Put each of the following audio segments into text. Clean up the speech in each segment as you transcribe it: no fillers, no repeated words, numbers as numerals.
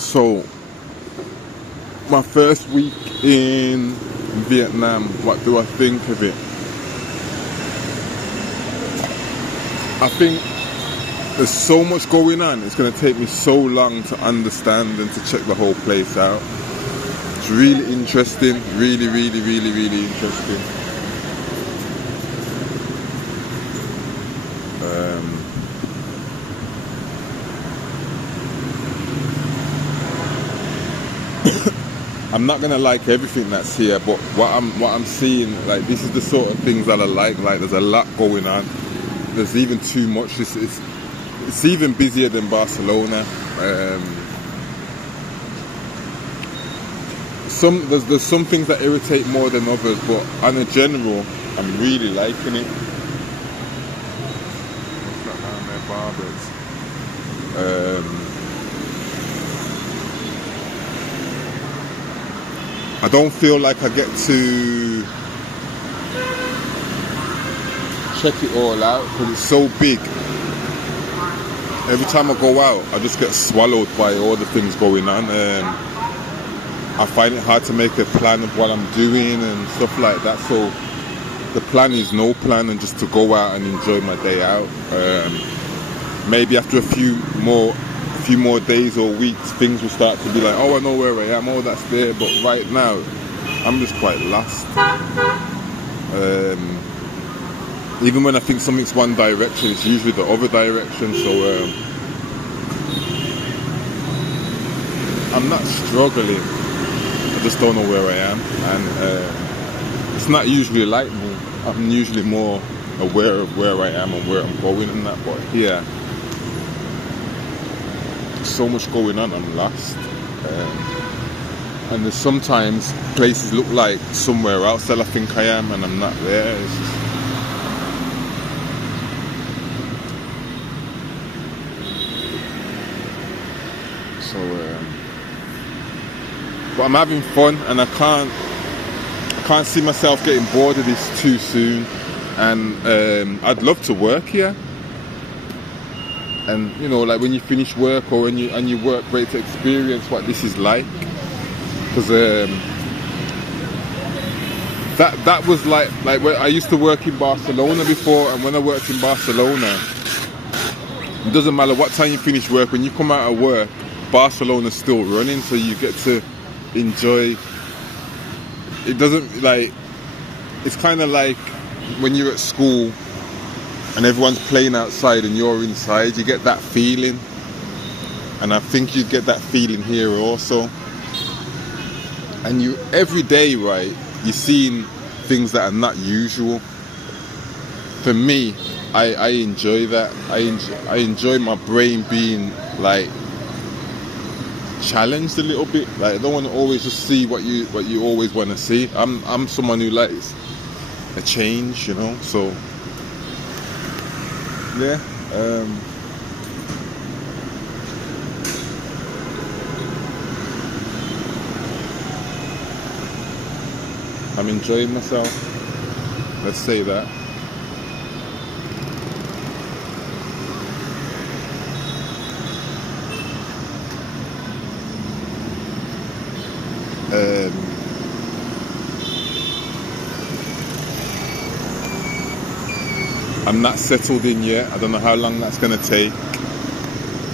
So, my first week in Vietnam, what do I think of it? I think there's so much going on, it's going to take me so long to understand and to check the whole place out. It's really interesting, really interesting. I'm not gonna like everything that's here, but what I'm seeing, like, this is the sort of things that I like. Like, there's a lot going on. There's even too much. It's even busier than Barcelona. There's some things that irritate more than others, but on a general, I'm really liking it. What's that down there, barbers? I don't feel like I get to check it all out because it's so big. Every time I go out, I just get swallowed by all the things going on. I find it hard to make a plan of what I'm doing and stuff like that. So the plan is no plan and just to go out and enjoy my day out. Maybe after a few more days or weeks, things will start to be like, oh, I know where I am, oh, that's there. But right now, I'm just quite lost. Even when I think something's one direction, it's usually the other direction. So I'm not struggling, I just don't know where I am. And it's not usually like me. I'm usually more aware of where I am and where I'm going and that. But here, so much going on, I'm lost. And there's sometimes places look like somewhere else that I think I am and I'm not there. It's just... but I'm having fun, and I can't see myself getting bored of this too soon. And I'd love to work here. And you know, like when you finish work or when you work, great to experience what this is like. Because that was like when I used to work in Barcelona before, and when I worked in Barcelona, it doesn't matter what time you finish work. When you come out of work, Barcelona's still running, so you get to enjoy. It doesn't like. It's kind of like when you're at school and everyone's playing outside and you're inside, you get that feeling. And I think you get that feeling here also. And you, every day, right, you're seeing things that are not usual. For me, I enjoy that. I enjoy my brain being, like, challenged a little bit. Like, I don't want to always just see what you always want to see. I'm someone who likes a change, you know, so... Yeah, I'm enjoying myself. Let's say that. I'm not settled in yet. I don't know how long that's going to take,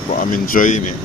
but I'm enjoying it.